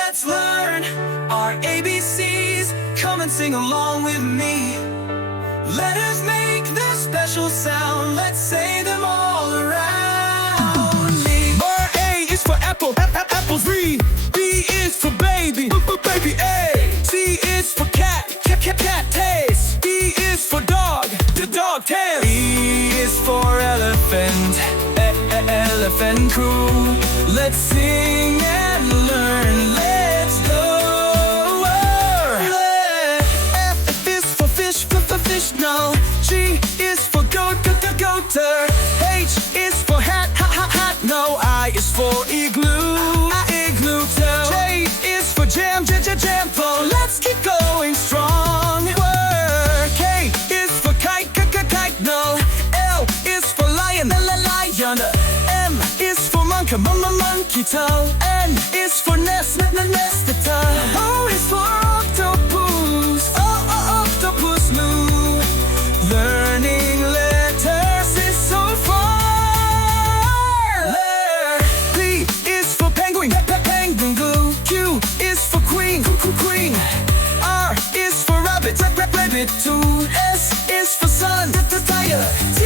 Let's learn our ABCs. Come and sing along with me. Letters make the special sound. Let's say them all around me. A is for apple, apples. B is for baby, baby A. C is for cat, cat taste. D is for dog, the dog tail. E is for elephant, elephant crew. Let's sing and learn. Let's go. F is for fish, fish. No. G is for goat, goater. H is for hat, hat. No. I is for igloo, igloo. J is for jam, jam. Let's keep going strong. K is for kite, kite. No. L is for lion, lion. M is for monkey toe. N is for nest, O is for octopus, octopus moo. Learning letters is so fun. P is for penguin, penguin glue. Q is for queen, queen. R is for rabbit, rabbit too. S is for sun, tiger. T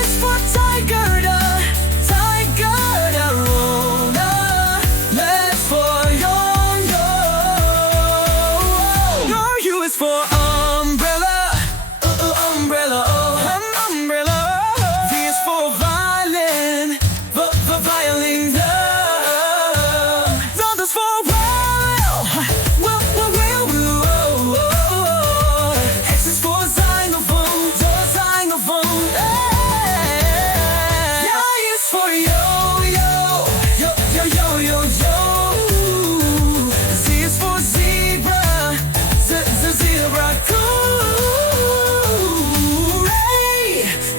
is for tiger, for umbrella, umbrella, umbrella. V is for violin, violin. Toddlers for whale. X is for xylophone, xylophone. Y is for yo. Z is for zebra. Zebra cool.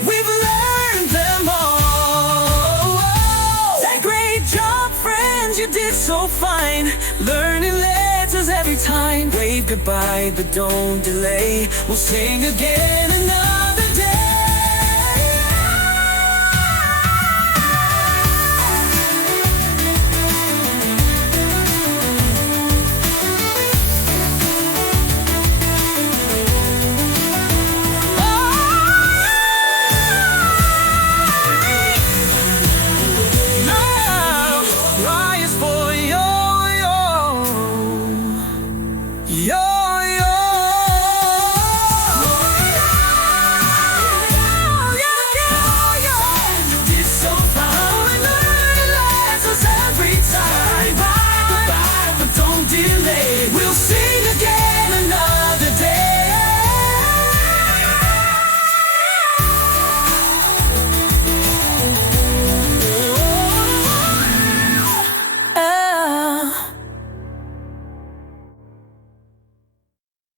We've learned them all. Great job, friends, you did so fine. Learning letters every time. Wave goodbye, but don't delay. We'll sing again another